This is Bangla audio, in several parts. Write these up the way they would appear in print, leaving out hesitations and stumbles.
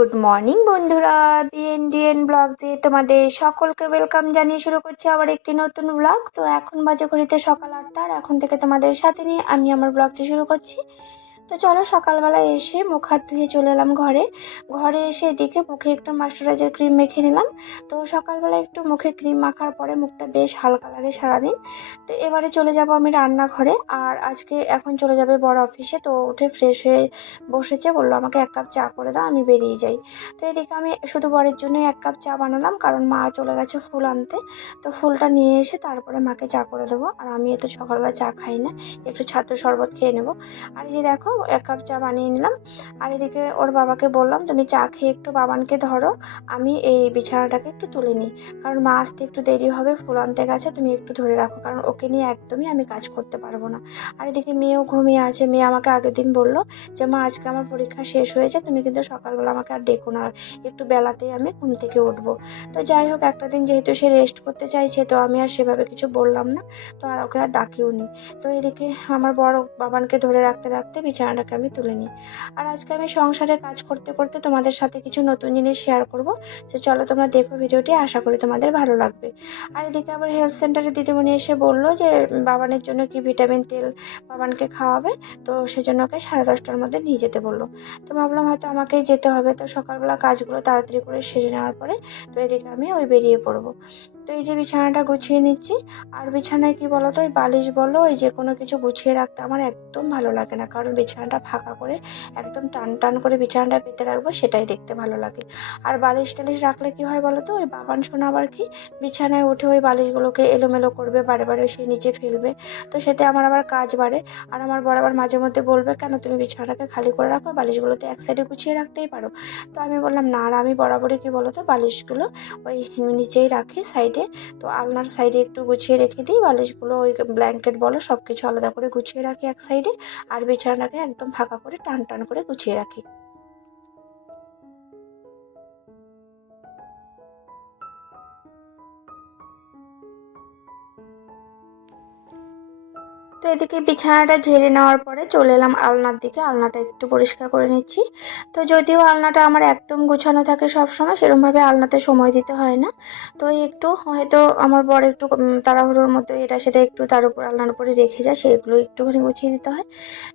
গুড মর্নিং বন্ধুরা, বিএনডিএন ব্লগসে তোমাদের সকলকে ওয়েলকাম জানিয়ে শুরু করছি আবার একটি নতুন ব্লগ। তো এখন বাজে ঘড়িতে সকাল 8টা, আর এখন থেকে তোমাদের সাথে নিয়ে আমি আমার ব্লগটি শুরু করছি। তো চলো, সকালবেলা এসে মুখ হাত ধুয়ে চলে এলাম ঘরে। ঘরে এসে এদিকে মুখে একটু ময়শ্চারাইজার ক্রিম মেখে নিলাম। তো সকালবেলা একটু মুখে ক্রিম মাখার পরে মুখটা বেশ হালকা লাগে সারাদিন। তো এবারে চলে যাব আমি রান্নাঘরে, আর আজকে এখন চলে যাবে বড় অফিসে। তো উঠে ফ্রেশ হয়ে বসেছে, বললো আমাকে 1 কাপ চা করে দাও, আমি বেরিয়ে যাই। তো এদিকে আমি শুধু বরের জন্যই 1 কাপ চা বানালাম, কারণ মা চলে গেছে ফুল আনতে। তো ফুলটা নিয়ে এসে তারপরে মাকে চা করে দেবো। আর আমি তো সকালবেলা চা খাই না, একটু ছাতু শরবত খেয়ে নেবো। আর এই যে দেখো 1 কাপ চা বানিয়ে নিলাম। আর এদিকে ওর বাবাকে বললাম, তুমি চা খেয়ে একটু বাবানকে ধরো, আমি এই বিছানাটাকে একটু তুলে নিই, কারণ মা আসতে একটু দেরি হবে, ফুল আনতে গেছে, তুমি একটু ধরে রাখো, কারণ ওকে নিয়ে একদমই আমি কাজ করতে পারবো না। আর এদিকে মেয়েও ঘুমিয়ে আছে। মেয়ে আমাকে আগের দিন বললো যে মা, আজকে আমার পরীক্ষা শেষ হয়েছে, তুমি কিন্তু সকালবেলা আমাকে আর ডেকো না, একটু বেলাতেই আমি ঘুম থেকে উঠবো। তো যাই হোক, একটা দিন যেহেতু সে রেস্ট করতে চাইছে, তো আমি আর সেভাবে কিছু বললাম না। তো আর ওকে আর ডাকিও নি। তো এদিকে আমার বড় বাবানকে ধরে রাখতে রাখতে বিছানাটাকে আমি তুলে নিই। আর আজকে আমি সংসারে কাজ করতে করতে তোমাদের সাথে কিছু নতুন জিনিস শেয়ার করব। তো চলো তোমরা দেখো ভিডিওটি, আশা করি তোমাদের ভালো লাগবে। আর এদিকে আবার হেলথ সেন্টারে দিদিমণি এসে বললো যে বাবানের জন্য কি ভিটামিন তেল বাবানকে খাওয়াবে। তো সেজন্য ওকে 10:30টার মধ্যে নিয়ে যেতে বললো। তো ভাবলাম হয়তো আমাকেই যেতে হবে। তো সকালবেলা কাজগুলো তাড়াতাড়ি করে সেরে নেওয়ার পরে তো এদিকে আমি বেরিয়ে পড়বো। তো এই যে বিছানাটা গুছিয়ে নিচ্ছি। আর বিছানায় কি বলো তো, ওই বালিশ বলো, ওই যে কোনো কিছু গুছিয়ে রাখতে আমার একদম ভালো লাগে না, কারণ বিছানাটা ফাঁকা করে একদম টান টান করে বিছানাটা পেতে রাখবো, সেটাই দেখতে ভালো লাগে। আর বালিশ টালিশ রাখলে কি হয় বলো তো, ওই বাবান শোনা আবার কি বিছানায় উঠে ওই বালিশগুলোকে এলোমেলো করবে, বারে বারে সে নিচে ফেলবে। তো সেতে আমার আবার কাজ বাড়ে। আর আমার বর আবার মাঝে মধ্যে বলবে, কেন তুমি বিছানাটাকে খালি করে রাখো, বালিশগুলোতে এক সাইডে গুছিয়ে রাখতেই পারো। তো আমি বললাম না, আর আমি বরাবরই কি বলো তো, বালিশগুলো ওই নিচেই রাখি সাইডে। তো আলনার সাইডে একটু গুছিয়ে রেখে দিই বালিশগুলো, ওই ব্ল্যাঙ্কেট বলো সব কিছু আলাদা করে গুছিয়ে রাখি এক সাইডে। আর বিছানাটাকে একদম ফাঁকা করে টান টান করে গুছিয়ে রাখি। তো এদিকে বিছানাটা ঝেড়ে নেওয়ার পরে চলে এলাম আলনার দিকে, আলনাটা একটু পরিষ্কার করে নিচ্ছি। তো যদিও আলনাটা আমার একদম গোছানো থাকে সব সময়, সেরকমভাবে আলনাতে সময় দিতে হয় না। তো এই একটু হয়তো আমার বর একটু তাড়াহুড়োর মধ্যে এটা সেটা একটু তার উপর আলনার উপরে রেখে যায়, সেগুলো একটুখানি গুছিয়ে দিতে হয়।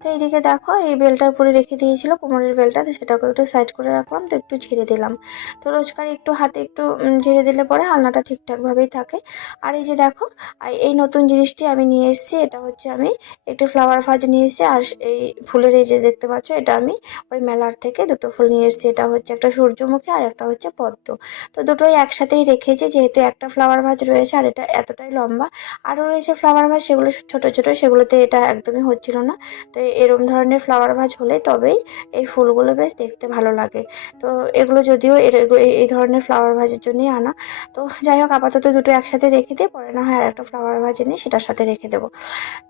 তো এইদিকে দেখো, এই বেলটার উপরে রেখে দিয়েছিল কোমরের বেলটা, তো সেটাকে একটু সাইড করে রাখলাম, তো একটু ঝেড়ে দিলাম। তো রোজকার একটু হাতে একটু ঝেড়ে দিলে পরে আলনাটা ঠিকঠাকভাবেই থাকে। আর এই যে দেখো, এই নতুন জিনিসটি আমি নিয়ে এসেছি, এটা হচ্ছে আমি একটি ফ্লাওয়ার ভাজ নিয়ে এসেছি। আর এই ফুলের এই যে দেখতে পাচ্ছ, এটা আমি ওই মেলার থেকে দুটো ফুল নিয়ে এসেছি। এটা হচ্ছে একটা সূর্যমুখী আর একটা হচ্ছে পদ্ম। তো দুটোই একসাথেই রেখেছি, যেহেতু একটা ফ্লাওয়ার ভাজ রয়েছে আর এটা এতটাই লম্বা। আরও রয়েছে ফ্লাওয়ার ভাজ, সেগুলো ছোট ছোট, সেগুলোতে এটা একদমই হচ্ছিল না। তো এরম ধরনের ফ্লাওয়ার ভাজ হলে তবেই এই ফুলগুলো বেশ দেখতে ভালো লাগে। তো এগুলো যদিও এই ধরনের ফ্লাওয়ার ভাজের জন্যই আনা। তো যাই হোক, আপাতত দুটো একসাথে রেখে দিয়ে পরে না হয় আর একটা ফ্লাওয়ার ভাজ নিয়ে সেটার সাথে রেখে দেবো।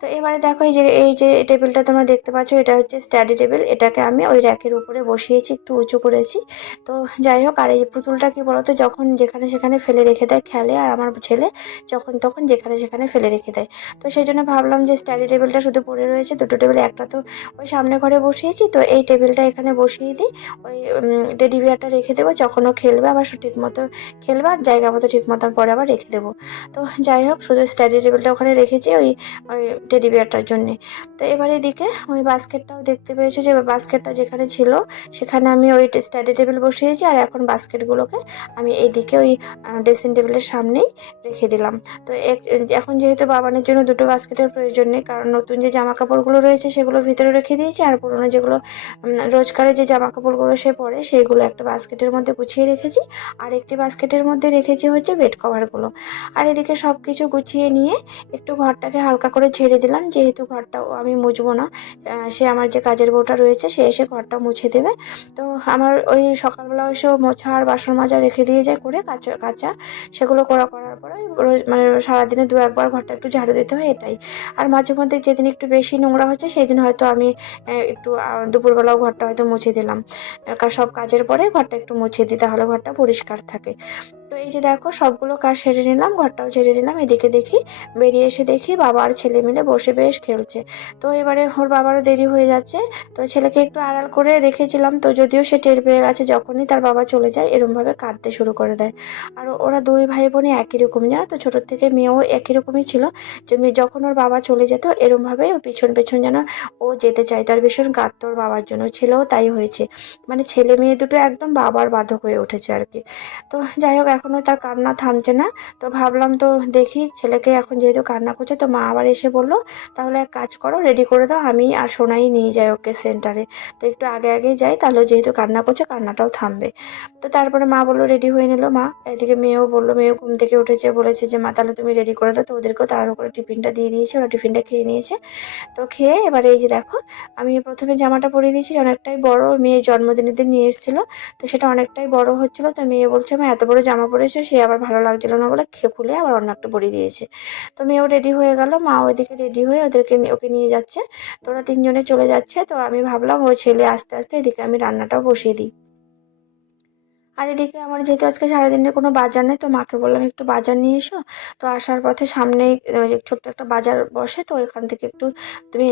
তো এবারে দেখো, এই যে টেবিলটা তোমরা দেখতে পাচ্ছ, এটা হচ্ছে স্টাডি টেবিল। এটাকে আমি ওই র্যাকের উপরে বসিয়েছি, একটু উঁচু করেছি। তো যাই হোক, আর এই পুতুলটা কি বলতো, যখন যেখানে সেখানে ফেলে রেখে দেয় খেলে, আর আমার ছেলে যখন তখন যেখানে সেখানে ফেলে রেখে দেয়। তো সেই জন্য ভাবলাম যে স্টাডি টেবিলটা শুধু পড়ে রয়েছে, দুটো টেবিল, একটা তো ওই সামনে ঘরে বসিয়েছি, তো এই টেবিলটা এখানে বসিয়ে দিই। ওই টেডি বিয়ারটা রেখে দেবো, যখন ও খেলবে আবার ঠিক মতো খেলবে, আর জায়গা মতো ঠিক মতন পরে আবার রেখে দেবো। তো যাই হোক, শুধু স্টাডি টেবিলটা ওখানে রেখেছি ওই ওই টেডি বিয়ারটার জন্যে। তো এবার এদিকে ওই বাস্কেটটাও দেখতে পেয়েছো, যে বাস্কেটটা যেখানে ছিল সেখানে আমি ওই স্টাডি টেবিল বসিয়েছি, আর এখন বাস্কেটগুলোকে আমি এইদিকে ওই ড্রেসিং টেবিলের সামনেই রেখে দিলাম। তো এখন যেহেতু বাবানের জন্য দুটো বাস্কেটের প্রয়োজন নেই, কারণ নতুন যে জামা কাপড়গুলো রয়েছে সেগুলো ভিতরে রেখে দিয়েছি, আর পুরোনো যেগুলো রোজকারে যে জামা কাপড়গুলো সে পরে সেইগুলো একটা বাস্কেটের মধ্যে গুছিয়ে রেখেছি। আর একটি বাস্কেটের মধ্যে রেখেছি হচ্ছে বেড কভারগুলো। আর এদিকে সব কিছু গুছিয়ে নিয়ে একটু ঘরটাকে হালকা করে ঝেড়ে দিলাম, যেহেতু ঘরটাও আমি মুছবো না, সে আমার যে কাজের বউটা রয়েছে সে এসে ঘরটা মুছে দেবে। তো আমার ওই সকালবেলা এসেও মোছা আর বাসন মাজা রেখে দিয়ে যায় করে কাঁচা কাঁচা, সেগুলো করার পরে মানে সারাদিনে 2-1 বার ঘরটা একটু ঝাড়ু দিতে হয়, এটাই। আর মাঝে মধ্যে যেদিন একটু বেশি নোংরা হচ্ছে সেই দিন হয়তো আমি একটু দুপুরবেলাও ঘরটা হয়তো মুছে দিলাম। সব কাজের পরে ঘরটা একটু মুছে দিই, তাহলে ঘরটা পরিষ্কার থাকে। তো এই যে দেখো সবগুলো কাজ সেরে নিলাম, ঘরটাও ঝেড়ে নিলাম। এদিকে দেখি বেরিয়ে এসে দেখি বাবা আর ছেলে মিলে বসে বেশ খেলছে। তো এবারে ওর বাবারও দেরি হয়ে যাচ্ছে, তো ছেলেকে একটু আড়াল করে রেখেছিলাম। তো যদিও সে টের পেয়ে গেছে, যখনই তার বাবা চলে যায় এরমভাবে কাঁদতে শুরু করে দেয়। আর ওরা দুই ভাই বোনই একই রকম, জানো তো, ছোটোর থেকে মেয়েও একই রকমই ছিল। যে যখন ওর বাবা চলে যেত এরমভাবে ও পিছন পেছন যেন ও যেতে চাইতো, আর ভীষণ কাঁদতো ওর বাবার জন্য। ছেলেও তাই হয়েছে, মানে ছেলে মেয়ে দুটো একদম বাবার বাধক হয়ে উঠেছে আর কি। তো যাই হোক, এখনও তার কান্না থামছে না। তো ভাবলাম তো দেখি ছেলেকে এখন যেহেতু কান্না করছে, তো মা আবার এসে বললো তাহলে এক কাজ করো, রেডি করে দাও, আমি আর সোনাই নিয়ে যাই ওকে সেন্টারে। তো একটু আগে আগে যাই, তাহলে যেহেতু কান্না করছে কান্নাটাও থামবে। তো তারপরে মা বললো রেডি হয়ে নিল মা। এদিকে মেয়েও বললো, মেয়েও ঘুম থেকে উঠেছে, বলেছে যে মা তাহলে তুমি রেডি করে দাও। তো ওদেরকেও তাড়াহুড়ো করে টিফিনটা দিয়ে দিয়েছে, ওরা টিফিনটা খেয়ে নিয়েছে। তো খেয়ে এবারে এই যে দেখো, আমি প্রথমে জামাটা পরিয়ে দিয়েছি, অনেকটাই বড়, মেয়ের জন্মদিনের দিন নিয়ে এসেছিলো। তো সেটা অনেকটাই বড় হচ্ছিলো। তো মেয়ে বলছে মা এত বড় জামা পরেছে, সে আবার ভালো লাগছিল না বলে খুলে আবার অন্য একটা পরিয়ে দিয়েছে। তো মেয়েও রেডি হয়ে গেল, মা ওইদিকে রেডি হয়ে ওকে নিয়ে যাচ্ছে। তো ওরা তিনজনে চলে যাচ্ছে। তো আমি ভাবলাম ওই ছেলে আস্তে আস্তে এদিকে আমি রান্নাটাও বসিয়ে দিই। আর এদিকে আমার যেহেতু আজকে সারাদিনের কোনো বাজার নেই, তো মাকে বললাম একটু বাজার নিয়ে এসো। তো আসার পথে সামনেই ছোট্ট একটা বাজার বসে, তো এখান থেকে একটু তুমি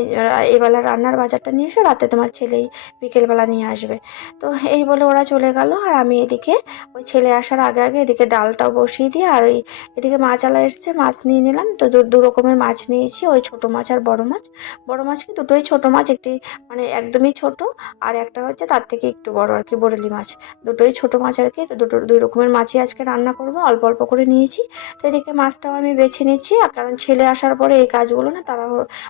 এবেলা রান্নার বাজারটা নিয়ে এসো, রাতে তোমার ছেলেই বিকেলবেলা নিয়ে আসবে। তো এই বলে ওরা চলে গেল, আর আমি এদিকে ওই ছেলে আসার আগে আগে এদিকে ডালটাও বসিয়ে দিই। আর ওই এদিকে মাছওয়ালা এসছে, মাছ নিয়ে নিলাম। তো দু রকমের মাছ নিয়েছি, ওই ছোট মাছ আর বড় মাছ। বড় মাছ কি দুটোই ছোট মাছ, একটি মানে একদমই ছোট, আর একটা হচ্ছে তার থেকে একটু বড় আর কি, বরেলি মাছ। দুটোই ছোট মাছ আর কি। তো দুই রকমের মাছই আজকে রান্না করব, অল্প অল্প করে নিয়েছি। তো এদিকে মাছটাও আমি বেছে নিচ্ছি, আর কারণ ছেলে আসার পরে এই কাজগুলো না তারা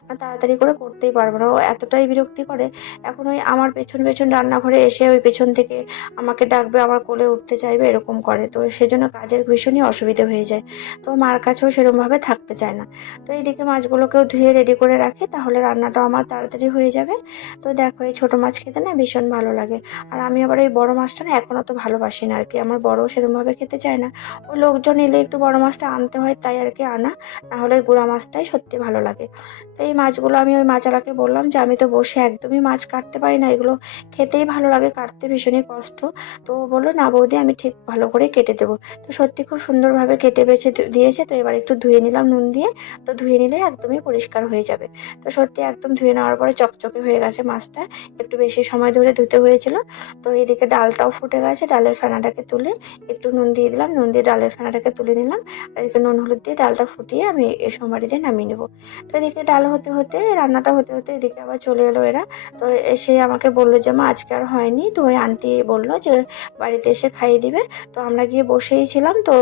মানে তাড়াতাড়ি করে করতেই পারবে না, ও এতটাই বিরক্তি করে। এখন ওই আমার পেছন পেছন রান্নাঘরে এসে ওই পেছন থেকে আমাকে ডাকবে, আমার কোলে উঠতে চাইবে, এরকম করে। তো সেজন্য কাজের ভীষণই অসুবিধে হয়ে যায়। তো মার কাছেও সেরকমভাবে থাকতে চায় না। তো এইদিকে মাছগুলোকেও ধুয়ে রেডি করে রাখি, তাহলে রান্নাটাও আমার তাড়াতাড়ি হয়ে যাবে। তো দেখো এই ছোটো মাছ খেতে না ভীষণ ভালো লাগে। আর আমি আবার ওই বড় মাছটা না এখন অত ভালোবাসি না আর কি, আমার বড় সেরকমভাবে খেতে চায় না। ওই লোকজন এলে একটু বড় মাছটা আনতে হয়, তাই আর কি আনা, না হলে গুঁড়া মাছটাই সত্যি ভালো লাগে। তো এই মাছগুলো আমি ওই মাছওয়ালাকে বললাম যে আমি তো বসে একদমই মাছ কাটতে পারি না, এগুলো খেতেই ভালো লাগে, কাটতে ভীষণই কষ্ট। তো ও বললো না বৌদি আমি ঠিক ভালো করে কেটে দেবো। তো সত্যি খুব সুন্দরভাবে কেটে বেছে দিয়েছে। তো এবার একটু ধুয়ে নিলাম নুন দিয়ে, তো ধুয়ে নিলে একদমই পরিষ্কার হয়ে যাবে। তো সত্যি একদম ধুয়ে নেওয়ার পরে চকচকে হয়ে গেছে মাছটা, একটু বেশি সময় ধরে ধুতে হয়েছিল। তো এইদিকে ডালটাও ফুটে গেছে, ডালের ফেনাটাকে তুলে একটু নুন দিয়ে দিলাম, নুন দিয়ে ডালের ফেনাটাকে তুলে নিলাম। আর এদিকে নুন হলুদ দিয়ে ডালটা ফুটিয়ে আমি এই সোমবারি দিয়ে নামিয়ে নেবো। তো এদিকে ডাল হতে হতে রান্নাটা হতে হতে এদিকে আবার চলে এলো এরা। তো এসে আমাকে বললো যে মা আজকে আর হয়নি। তো ওই আন্টি বললো যে বাড়িতে এসে খাইয়ে দিবে। তো আমরা গিয়ে বসেই ছিলাম, তো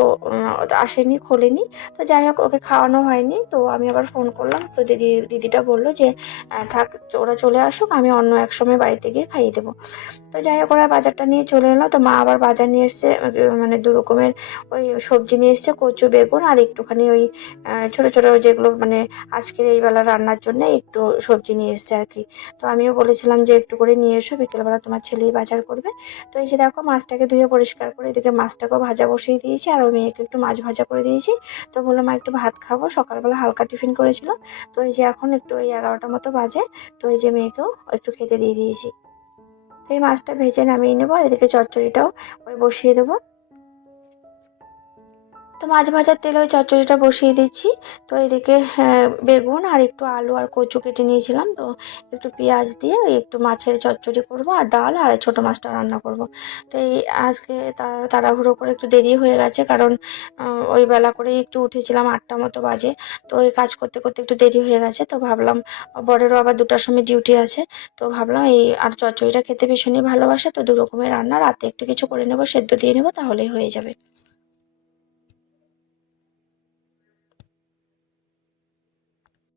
আসেনি, খোলেনি। তো যাই হোক ওকে খাওয়ানো হয়নি। তো আমি আবার ফোন করলাম, তো দিদিটা বললো যে থাক, ওরা চলে আসুক, আমি অন্য এক সময় বাড়িতে গিয়ে খাইয়ে দেবো। তো যাই হোক ওরা বাজারটা নিয়ে চলে এলো। তো মা আবার বাজার নিয়ে এসছে, মানে দু রকমের ওই সবজি নিয়ে এসছে, কচু বেগুন আর একটুখানি ওই ছোট ছোট যেগুলো মানে আজকের এই বেলা রান্নার জন্য একটু সবজি নিয়ে এসছে আর কি। তো আমিও বলেছিলাম যে একটু করে নিয়ে এসো, বিকেলবেলা তোমার ছেলেই বাজার করবে। তো এই যে দেখো মাছটাকে ধুয়ে পরিষ্কার করে এদিকে মাছটাকেও ভাজা বসিয়ে দিয়েছি, আর ওই মেয়েকে একটু মাছ ভাজা করে দিয়েছি। তো বললো মা একটু ভাত খাবো, সকালবেলা হালকা টিফিন করেছিল। তো এই যে এখন একটু ওই 11টা মতো বাজে, তো এই যে মেয়েকেও একটু খেতে দিয়ে দিয়েছি। তো এই মাছটা ভেজে নামিয়ে নেবো, আর এদিকে চচ্চড়িটাও ওই বসিয়ে দেবো। তো মাছ ভাজার তেলে ওই চচ্চড়িটা বসিয়ে দিচ্ছি। তো এদিকে বেগুন আর একটু আলু আর কচু কেটে নিয়েছিলাম, তো একটু পেঁয়াজ দিয়ে ওই একটু মাছের চচ্চড়ি করব, আর ডাল আর ছোটো মাছটা রান্না করব। তো এই আজকে তাড়াহুড়ো করে একটু দেরি হয়ে গেছে, কারণ ওই বেলা করেই একটু উঠেছিলাম, 8টা মতো বাজে। তো ওই কাজ করতে করতে একটু দেরি হয়ে গেছে। তো ভাবলাম বরেরও আবার 2টার সময় ডিউটি আছে। তো ভাবলাম এই আর চচ্চড়িটা খেতে ভীষণই ভালোবাসে, তো 2 রকমের রান্না, রাতে একটু কিছু করে নেবো, সেদ্ধ দিয়ে নেবো, তাহলেই হয়ে যাবে।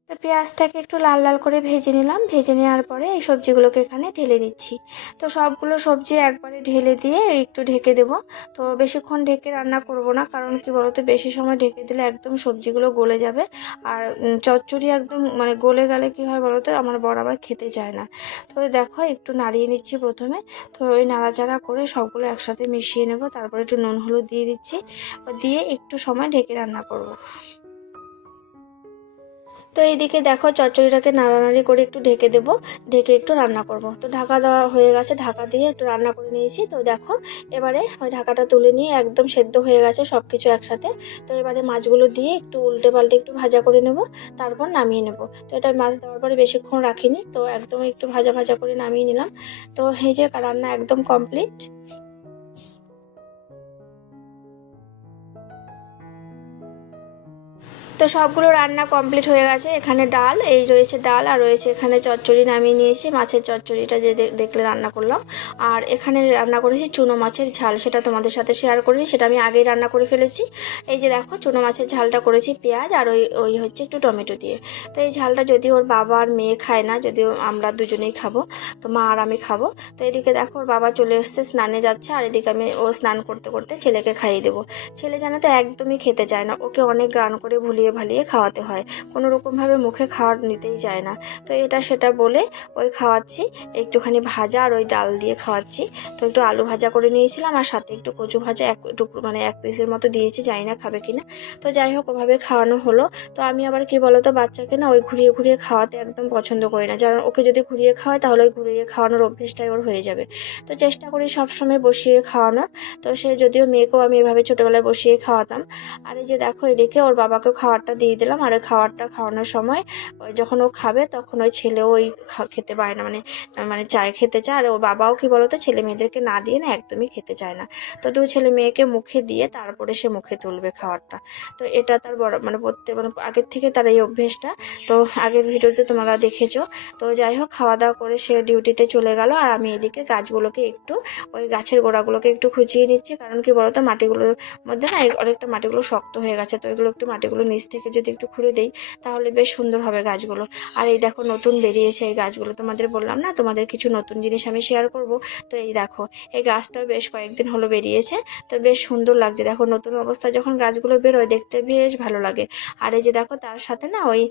তো পেঁয়াজটাকে একটু লাল লাল করে ভেজে নিলাম, ভেজে নেওয়ার পরে এই সবজিগুলোকে এখানে ঢেলে দিচ্ছি। তো সবগুলো সবজি একবারে ঢেলে দিয়ে একটু ঢেকে দেবো। তো বেশিক্ষণ ঢেকে রান্না করব না, কারণ কি বলতো বেশি সময় ঢেকে দিলে একদম সবজিগুলো গলে যাবে। আর চচ্চড়ি একদম মানে গলে গেলে কি হয় বলতো, আমার বর আবার খেতে চায় না। তো দেখো একটু নাড়িয়ে নিচ্ছি প্রথমে। তো ওই নাড়াচাড়া করে সবগুলো একসাথে মিশিয়ে নেব, তারপরে একটু নুন হলুদ দিয়ে দিচ্ছি, দিয়ে একটু সময় ঢেকে রান্না করব। তো এইদিকে দেখো চচ্চড়িটাকে নাড়ানাড়ি করে একটু ঢেকে দেবো, ঢেকে একটু রান্না করব। তো ঢাকা দেওয়া হয়ে গেছে, ঢাকা দিয়ে একটু রান্না করে নিয়েছি। তো দেখো এবারে ওই ঢাকাটা তুলে নিয়ে একদম সেদ্ধ হয়ে গেছে সব কিছু একসাথে। তো এবারে মাছগুলো দিয়ে একটু উল্টে পাল্টে একটু ভাজা করে নেব, তারপর নামিয়ে নেব। তো এটা মাছ দেওয়ার পরে বেশিক্ষণ রাখিনি, তো একদম একটু ভাজা ভাজা করে নামিয়ে নিলাম। তো এই যে রান্না একদম কমপ্লিট। তো সবগুলো রান্না কমপ্লিট হয়ে গেছে। এখানে ডাল, এই রয়েছে ডাল, আর রয়েছে এখানে চচ্চড়ি নামিয়ে নিয়েছি, মাছের চচ্চড়িটা যে দেখলে রান্না করলাম। আর এখানে রান্না করেছি চুনো মাছের ঝাল, সেটা তোমাদের সাথে শেয়ার করিনি, সেটা আমি আগেই রান্না করে ফেলেছি। এই যে দেখো চুনো মাছের ঝালটা করেছি পেঁয়াজ আর ওই ওই হচ্ছে একটু টমেটো দিয়ে। তো এই ঝালটা যদি ওর বাবা আর মেয়ে খায় না, যদিও আমরা দুজনেই খাবো, তো মা আর আমি খাবো। তো এদিকে দেখো ওর বাবা চলে এসছে, স্নানে যাচ্ছে, আর এদিকে আমি ও স্নান করতে করতে ছেলেকে খাইয়ে দেবো। ছেলে জানো তো একদমই খেতে চায় না, ওকে অনেক গান করে ভুলিয়ে ভালিয়ে খাওয়াতে হয়, কোনো রকমভাবে মুখে খাওয়ার নিতেই চায় না। তো এটা সেটা বলে ওই খাওয়াচ্ছি, একটুখানি ভাজা আর ওই ডাল দিয়ে খাওয়াচ্ছি। তো একটু আলু ভাজা করে নিয়েছিলাম, আর সাথে একটু কচু ভাজা এক টুকরো মানে এক পিসের মতো দিয়েছি, জানি না খাবে কিনা। তো যাই হোক ওভাবে খাওয়ানো হলো। তো আমি আবার কি বলতো, বাচ্চাকে না ওই ঘুরিয়ে ঘুরিয়ে খাওয়াতে একদম পছন্দ করি না, কারণ ওকে যদি ঘুরিয়ে খাওয়ায় তাহলে ওই ঘুরিয়ে খাওয়ানোর অভ্যেসটাই ওর হয়ে যাবে। তো চেষ্টা করি সবসময় বসিয়ে খাওয়ানোর। তো সে যদিও মেয়েকেও আমি এভাবে ছোটোবেলায় বসিয়ে খাওয়াতাম। আর এই যে দেখো এদিকে ওর বাবাকেও খাবারটা দিয়ে দিলাম, আর ওই খাবারটা খাওয়ানোর সময় ওই যখন ও খাবে তখন ওই ছেলেও ওই খেতে পায় না, মানে মানে চায়, খেতে চায়। আর ওর বাবাও কি বলতো, ছেলে মেয়েদেরকে না দিয়ে না একদমই খেতে চায় না। তো দুই ছেলে মেয়েকে মুখে দিয়ে তারপরে সে মুখে তুলবে খাবারটা। তো এটা তার বড় মানে প্রত্যেক মানে আগের থেকে তার এই অভ্যেসটা। তো আগের ভিডিওতে তোমরা দেখেছো। তো যাই হোক খাওয়া দাওয়া করে সে ডিউটিতে চলে গেল, আর আমি এদিকে গাছগুলোকে একটু ওই গাছের গোড়াগুলোকে একটু খুঁচিয়ে নিচ্ছি, কারণ কি বলতো মাটিগুলোর মধ্যে না অনেকটা মাটিগুলো শক্ত হয়ে গেছে। তো এগুলো একটু মাটিগুলো নিচ থেকে যদি একটু খুঁড়ে দেই তাহলে বেশ সুন্দর হবে গাছগুলো। আর এই দেখো নতুন বেরিয়েছে এই গাছগুলো, তোমাদের বললাম না তোমাদের কিছু নতুন জিনিস আমি শেয়ার করব। তো এই দেখো এই গাছটাও বেশ কয়েকদিন হলো বেরিয়েছে, তো বেশ সুন্দর লাগছে। দেখো নতুন অবস্থায় যখন গাছগুলো বেরোয় দেখতে বেশ ভালো লাগে। আর এই যে দেখো তার সাথে না ওই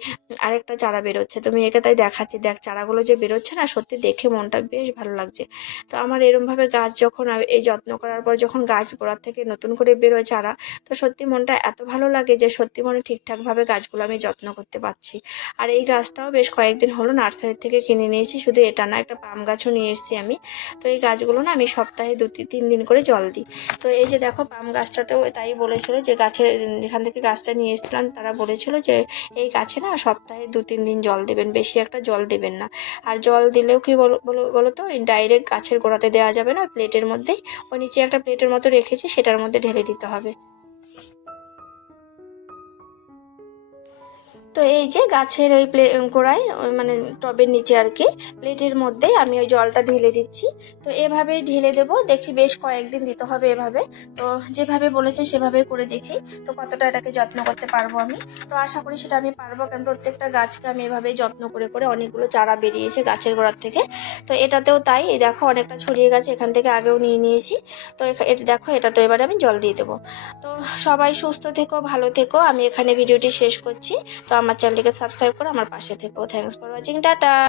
আরেকটা চারা বেরোচ্ছে, তুমি একে তাই দেখাচ্ছি, দেখ চারাগুলো যে বেরোচ্ছে না, সত্যি দেখে মনটা বেশ ভালো লাগছে। তো আমার এরমভাবে গাছ যখন এই যত্ন করার পর যখন গাছ গোড়ার থেকে নতুন করে বেরোয় চারা, তো সত্যি মনটা এত ভালো লাগে যে সত্যি মনে ঠিকঠাকভাবে গাছগুলো আমি যত্ন করতে পারছি। আর এই গাছটাও বেশ কয়েকদিন হলো নার্সারি থেকে কিনে নিয়েছি, শুধু এটা না, একটা পাম গাছও নিয়ে এসেছি আমি। তো এই গাছগুলো না আমি সপ্তাহে 2-3 দিন করে জল দিই। তো এই যে দেখো পাম গাছটাতেও তাই বলেছিল, যে গাছে যেখান থেকে গাছটা নিয়ে এসেছিলাম তারা বলেছিল যে এই গাছে না সপ্তাহে 2-3 দিন জল দেবেন, বেশি একটা জল দেবেন না। আর জল দিলেও কি বলো তো, ডাইরেক্ট গাছের গোড়াতে দেওয়া যাবে না, প্লেটের মধ্যেই ওই নিচে একটা প্লেটের মতো রেখেছি সেটার মধ্যে ঢেলে দিতে হবে। তো এই যে গাছের ওই গোড়ায় ওই মানে টবের নিচে আর কি, প্লেটের মধ্যে আমি ওই জলটা ঢেলে দিচ্ছি। তো এভাবেই ঢেলে দেবো, দেখি বেশ কয়েকদিন দিতে হবে এভাবে। তো যেভাবে বলেছে সেভাবে করে দেখি তো কতটা এটাকে যত্ন করতে পারবো আমি। তো আশা করি সেটা আমি পারবো, কারণ প্রত্যেকটা গাছকে আমি এভাবেই যত্ন করে করে অনেকগুলো চারা বেরিয়েছে গাছের গোড়ার থেকে। তো এটাতেও তাই, এই দেখো অনেকটা ছড়িয়ে গেছে, এখান থেকে আগেও নিয়ে নিয়েছি। তো এটা দেখো, এটা তো এবারে আমি জল দিয়ে দেবো। তো সবাই সুস্থ থেকো, ভালো থেকো, আমি এখানে ভিডিওটি শেষ করছি। তো আমার চ্যানেলটিকে সাবস্ক্রাইব করে আমার পাশে থেকো। Thanks for watching, tata.